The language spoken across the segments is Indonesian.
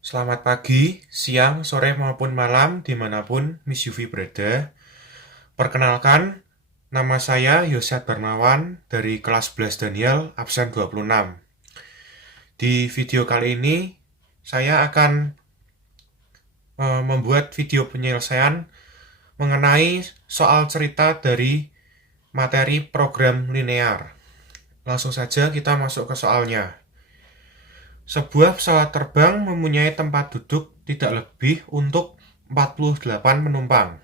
Selamat pagi, siang, sore maupun malam dimanapun Miss Yufi berada. Perkenalkan, nama saya Yosat Barmawan dari kelas 11 Daniel, absen 26. Di video kali ini, saya akan membuat video penyelesaian mengenai soal cerita dari materi program linear. Langsung saja kita masuk ke soalnya. Sebuah pesawat terbang mempunyai tempat duduk tidak lebih untuk 48 penumpang.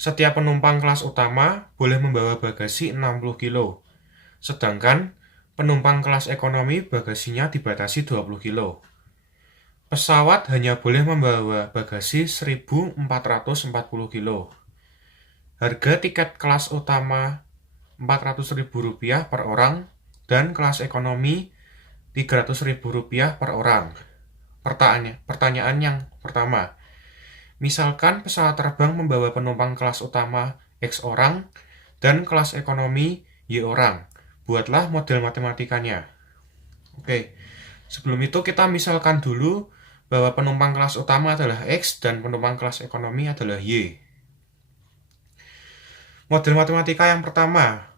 Setiap penumpang kelas utama boleh membawa bagasi 60 kilo, sedangkan penumpang kelas ekonomi bagasinya dibatasi 20 kilo. Pesawat hanya boleh membawa bagasi 1.440 kilo. Harga tiket kelas utama Rp400.000 per orang dan kelas ekonomi Rp300.000 per orang. Pertanyaan yang pertama, misalkan pesawat terbang membawa penumpang kelas utama X orang dan kelas ekonomi Y orang. Buatlah model matematikanya. Oke, sebelum itu kita misalkan dulu bahwa penumpang kelas utama adalah X dan penumpang kelas ekonomi adalah Y. Model matematika yang pertama,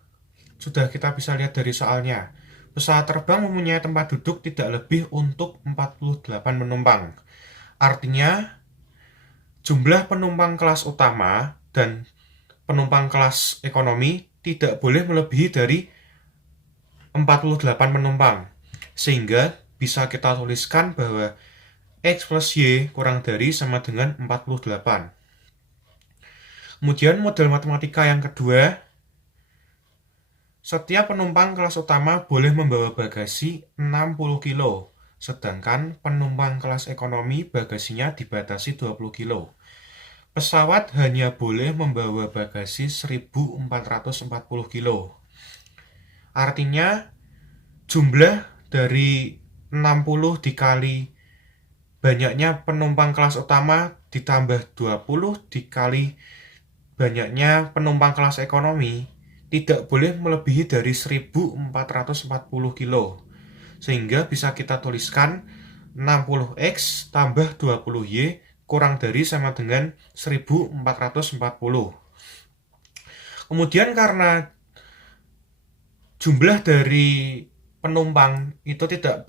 sudah kita bisa lihat dari soalnya. Pesawat terbang mempunyai tempat duduk tidak lebih untuk 48 penumpang. Artinya, jumlah penumpang kelas utama dan penumpang kelas ekonomi tidak boleh melebihi dari 48 penumpang. Sehingga bisa kita tuliskan bahwa X plus Y kurang dari sama dengan 48. Kemudian model matematika yang kedua, setiap penumpang kelas utama boleh membawa bagasi 60 kilo, sedangkan penumpang kelas ekonomi bagasinya dibatasi 20 kilo. Pesawat hanya boleh membawa bagasi 1.440 kilo. Artinya, jumlah dari 60 dikali banyaknya penumpang kelas utama ditambah 20 dikali banyaknya penumpang kelas ekonomi tidak boleh melebihi dari 1.440 kilo. Sehingga bisa kita tuliskan 60X tambah 20Y kurang dari sama dengan 1.440. Kemudian karena jumlah dari penumpang itu tidak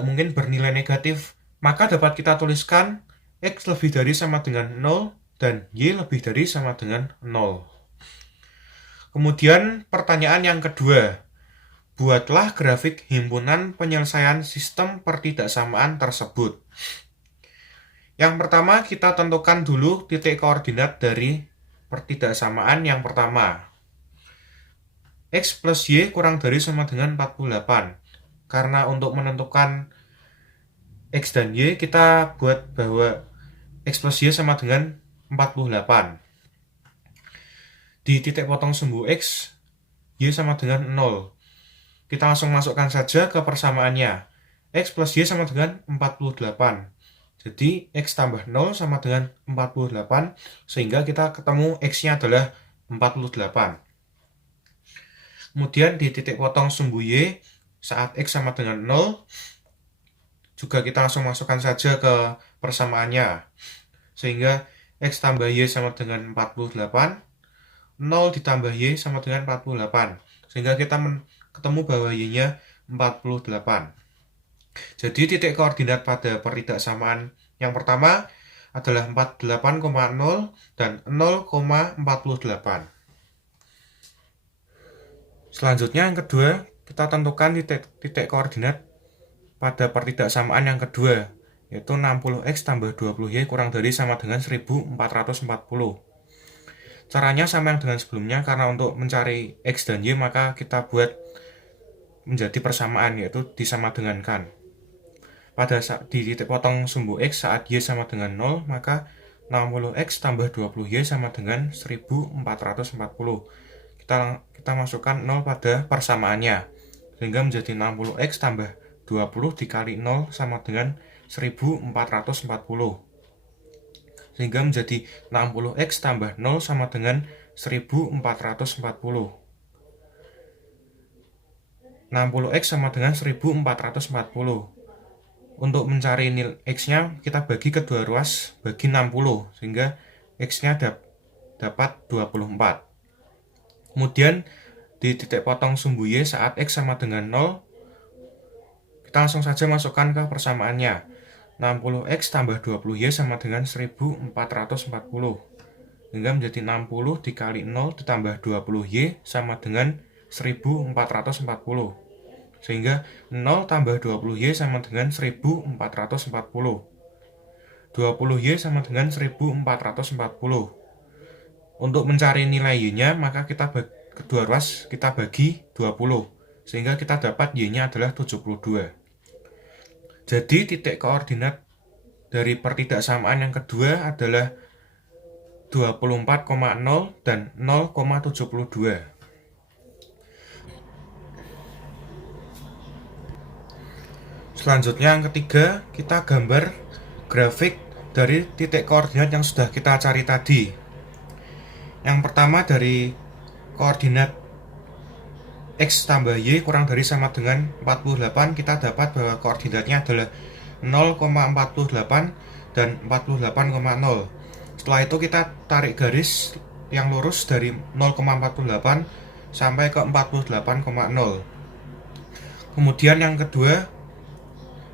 mungkin bernilai negatif, maka dapat kita tuliskan X lebih dari sama dengan 0 dan Y lebih dari sama dengan 0. Kemudian pertanyaan yang kedua, buatlah grafik himpunan penyelesaian sistem pertidaksamaan tersebut. Yang pertama, kita tentukan dulu titik koordinat dari pertidaksamaan yang pertama. X plus Y kurang dari sama dengan 48. Karena untuk menentukan X dan Y, kita buat bahwa X plus Y sama dengan 48. Di titik potong sumbu X, Y sama dengan 0. Kita langsung masukkan saja ke persamaannya. X plus Y sama dengan 48. Jadi, X tambah 0 sama dengan 48, sehingga kita ketemu X-nya adalah 48. Kemudian di titik potong sumbu Y, saat X sama dengan 0, juga kita langsung masukkan saja ke persamaannya. Sehingga X tambah Y sama dengan 48, 0 ditambah Y sama dengan 48. Sehingga kita ketemu bahwa Y-nya 48. Jadi titik koordinat pada pertidaksamaan yang pertama adalah 48,0 dan 0,48. Selanjutnya yang kedua, kita tentukan titik koordinat pada pertidaksamaan yang kedua, yaitu 60X tambah 20Y kurang dari sama dengan 1.440. Caranya sama yang dengan sebelumnya, karena untuk mencari X dan Y maka kita buat menjadi persamaan, yaitu disama dengankan. Pada saat di titik potong sumbu X saat Y sama dengan 0, maka 60X tambah 20Y sama dengan 1.440. Kita masukkan 0 pada persamaannya, sehingga menjadi 60X tambah 20 dikali 0 sama dengan 1.440. Sehingga menjadi 60X tambah 0 sama dengan 1.440. 60X sama dengan 1.440. untuk mencari nilai X-nya kita bagi kedua ruas bagi 60 sehingga X-nya dapat 24. Kemudian di titik potong sumbu Y saat X sama dengan 0, kita langsung saja masukkan ke persamaannya. 60X tambah 20Y sama dengan 1440. Sehingga menjadi 60 dikali 0 ditambah 20Y sama dengan 1440. Sehingga 0 tambah 20Y sama dengan 1440. 20Y sama dengan 1440. Untuk mencari nilai Y-nya, maka kita kedua ruas kita bagi 20. Sehingga kita dapat Y-nya adalah 72. Jadi titik koordinat dari pertidaksamaan yang kedua adalah 24,0 dan 0,72. Selanjutnya yang ketiga, kita gambar grafik dari titik koordinat yang sudah kita cari tadi. Yang pertama dari koordinat X tambah Y kurang dari sama dengan 48, kita dapat bahwa koordinatnya adalah 0,48 dan 48,0. Setelah itu kita tarik garis yang lurus dari 0,48 sampai ke 48,0. Kemudian yang kedua,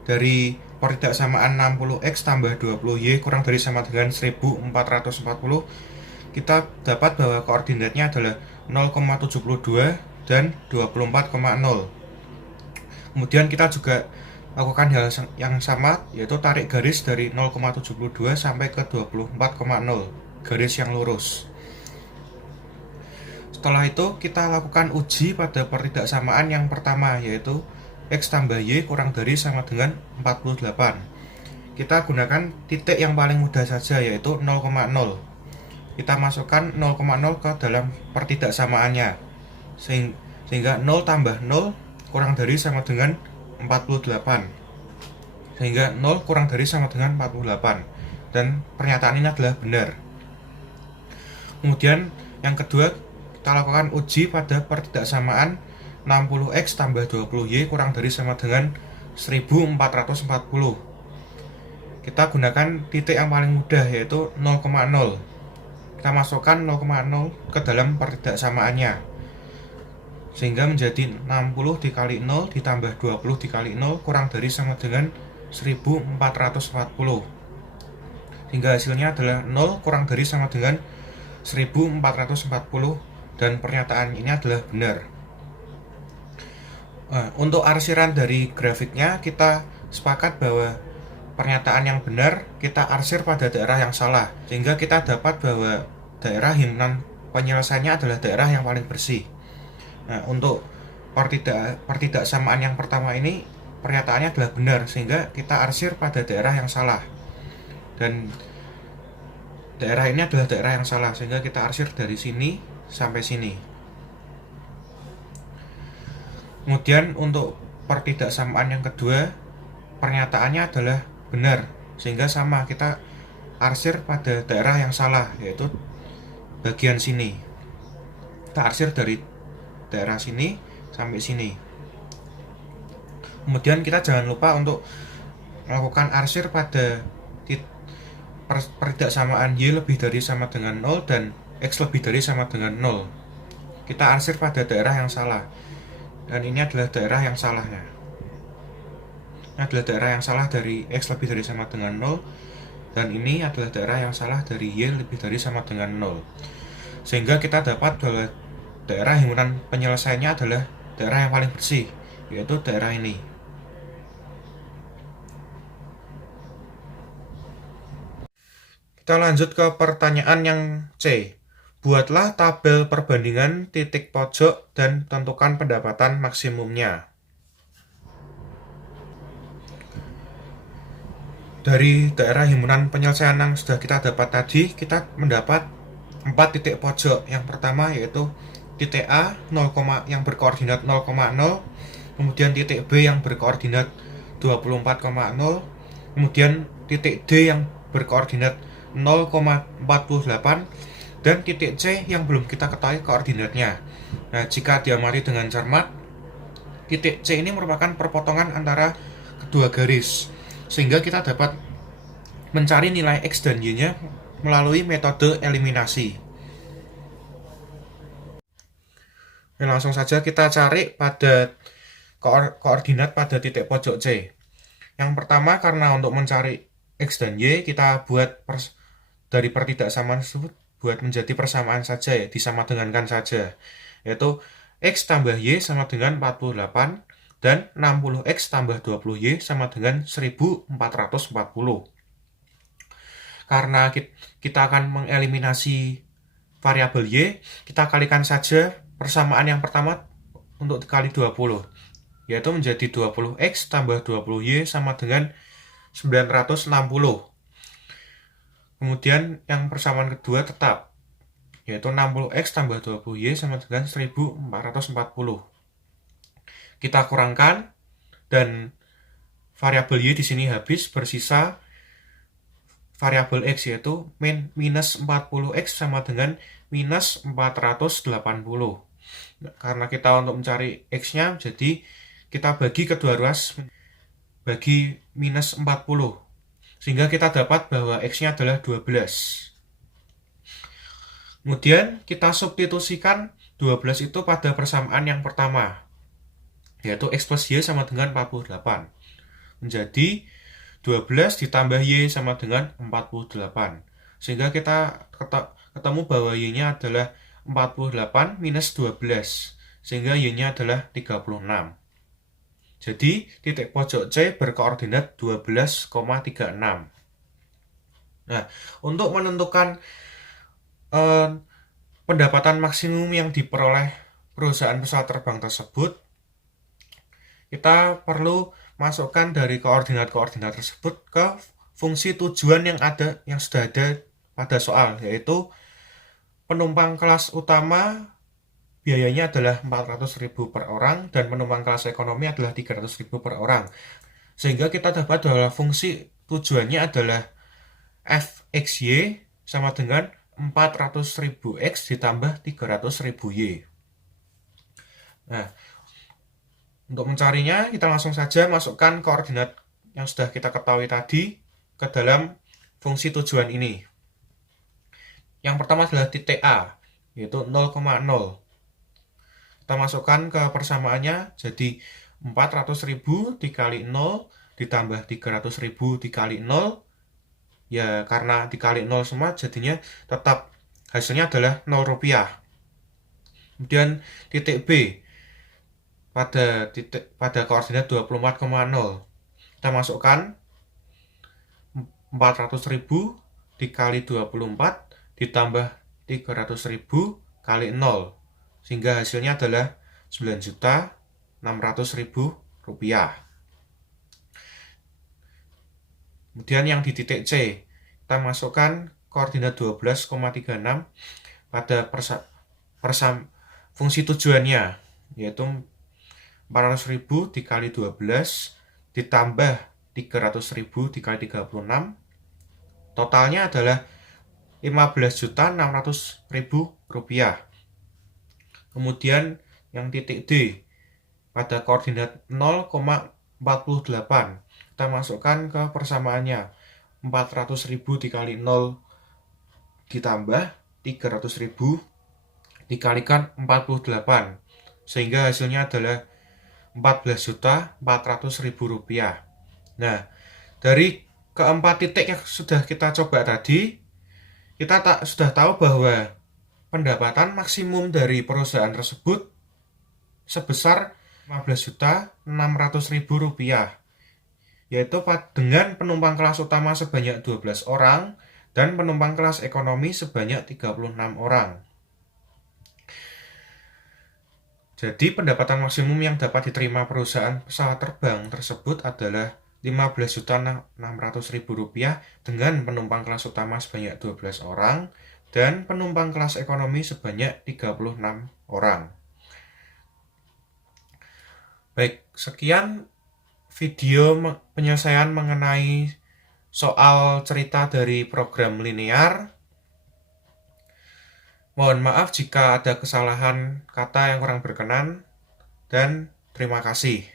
dari pertidaksamaan 60X tambah 20Y kurang dari sama dengan 1440, kita dapat bahwa koordinatnya adalah 0,72 dan 24,0. Kemudian kita juga lakukan hal yang sama, yaitu tarik garis dari 0,72 sampai ke 24,0, garis yang lurus. Setelah itu kita lakukan uji pada pertidaksamaan yang pertama, yaitu X tambah Y kurang dari sama dengan 48. Kita gunakan titik yang paling mudah saja, yaitu 0,0. Kita masukkan 0,0 ke dalam pertidaksamaannya, sehingga 0 tambah 0 kurang dari sama dengan 48. Sehingga 0 kurang dari sama dengan 48. Dan pernyataan ini adalah benar. Kemudian yang kedua, kita lakukan uji pada pertidaksamaan 60X tambah 20Y kurang dari sama dengan 1440. Kita gunakan titik yang paling mudah, yaitu 0,0. Kita masukkan 0,0 ke dalam pertidaksamaannya, sehingga menjadi 60 dikali 0 ditambah 20 dikali 0 kurang dari sama dengan 1440. Sehingga hasilnya adalah 0 kurang dari sama dengan 1440, dan pernyataan ini adalah benar. Untuk arsiran dari grafiknya, kita sepakat bahwa pernyataan yang benar kita arsir pada daerah yang salah, sehingga kita dapat bahwa daerah himpunan penyelesaiannya adalah daerah yang paling bersih. Nah, untuk pertidaksamaan yang pertama ini pernyataannya adalah benar, sehingga kita arsir pada daerah yang salah, dan daerah ini adalah daerah yang salah, sehingga kita arsir dari sini sampai sini. Kemudian untuk pertidaksamaan yang kedua, pernyataannya adalah benar, sehingga sama, kita arsir pada daerah yang salah, yaitu bagian sini. Kita arsir dari daerah sini sampai sini. Kemudian kita jangan lupa untuk melakukan arsir pada pertidaksamaan Y lebih dari sama dengan 0 dan X lebih dari sama dengan 0. Kita arsir pada daerah yang salah, dan ini adalah daerah yang salahnya. Ini adalah daerah yang salah dari X lebih dari sama dengan 0, dan ini adalah daerah yang salah dari Y lebih dari sama dengan 0. Sehingga kita dapat bahwa daerah himpunan penyelesaiannya adalah daerah yang paling bersih, yaitu daerah ini. Kita lanjut ke pertanyaan yang C. Buatlah tabel perbandingan titik pojok dan tentukan pendapatan maksimumnya. Dari daerah himpunan penyelesaian yang sudah kita dapat tadi, kita mendapat 4 titik pojok. Yang pertama yaitu titik A yang berkoordinat 0,0, kemudian titik B yang berkoordinat 24,0, kemudian titik D yang berkoordinat 0,48, dan titik C yang belum kita ketahui koordinatnya. Nah, jika diamati dengan cermat, titik C ini merupakan perpotongan antara kedua garis. sehingga kita dapat mencari nilai X dan Y-nya melalui metode eliminasi. Langsung saja kita cari pada koordinat pada titik pojok C. Yang pertama, karena untuk mencari X dan Y, kita buat dari pertidaksamaan tersebut buat menjadi persamaan saja ya, disamadengankan saja. Yaitu X tambah Y sama dengan 48 dan 60X tambah 20Y sama dengan 1440. Karena kita akan mengeliminasi variabel Y, kita kalikan saja persamaan yang pertama untuk dikali 20, yaitu menjadi 20X tambah 20Y sama dengan 960. Kemudian yang persamaan kedua tetap, yaitu 60X tambah 20Y sama dengan 1440. Kita kurangkan, dan variabel Y di sini habis, bersisa variabel X, yaitu minus 40X sama dengan minus 480. Karena kita untuk mencari X-nya, jadi kita bagi kedua ruas, bagi minus 40. Sehingga kita dapat bahwa X-nya adalah 12. Kemudian kita substitusikan 12 itu pada persamaan yang pertama, yaitu X plus Y sama dengan 48. Menjadi 12 ditambah Y sama dengan 48. Sehingga kita ketemu bahwa Y-nya adalah 48 minus 12. Sehingga Y-nya adalah 36. Jadi, titik pojok C berkoordinat 12,36. Nah, untuk menentukan pendapatan maksimum yang diperoleh perusahaan pesawat terbang tersebut, kita perlu masukkan dari koordinat-koordinat tersebut ke fungsi tujuan yang sudah ada pada soal, yaitu penumpang kelas utama biayanya adalah 400.000 per orang dan penumpang kelas ekonomi adalah 300.000 per orang. Sehingga kita dapat bahwa fungsi tujuannya adalah fxy sama dengan 400.000x ditambah 300.000y. Nah, untuk mencarinya, kita langsung saja masukkan koordinat yang sudah kita ketahui tadi ke dalam fungsi tujuan ini. Yang pertama adalah titik A, yaitu 0,0. Kita masukkan ke persamaannya, jadi 400.000 dikali 0 ditambah 300.000 dikali 0. Ya, karena dikali 0 semua, jadinya tetap hasilnya adalah 0 rupiah. Kemudian titik B, pada koordinat 24,0, kita masukkan 400.000 dikali 24 ditambah 300.000 kali 0, sehingga hasilnya adalah 9.600.000 rupiah. Kemudian yang di titik C, kita masukkan koordinat 12,36 pada fungsi tujuannya, yaitu 400.000 dikali 12 ditambah 300.000 dikali 36. Totalnya adalah 15.600.000 rupiah. Kemudian yang titik D, pada koordinat 0,48, kita masukkan ke persamaannya 400.000 dikali 0 ditambah 300.000 dikalikan 48, sehingga hasilnya adalah 14.400.000 rupiah. Nah, dari keempat titik yang sudah kita coba tadi, kita sudah tahu bahwa pendapatan maksimum dari perusahaan tersebut sebesar 15.600.000 rupiah, yaitu dengan penumpang kelas utama sebanyak 12 orang dan penumpang kelas ekonomi sebanyak 36 orang. Jadi pendapatan maksimum yang dapat diterima perusahaan pesawat terbang tersebut adalah 15.600.000 rupiah dengan penumpang kelas utama sebanyak 12 orang dan penumpang kelas ekonomi sebanyak 36 orang. Baik, sekian video penyelesaian mengenai soal cerita dari program linear. Mohon maaf jika ada kesalahan kata yang kurang berkenan, dan terima kasih.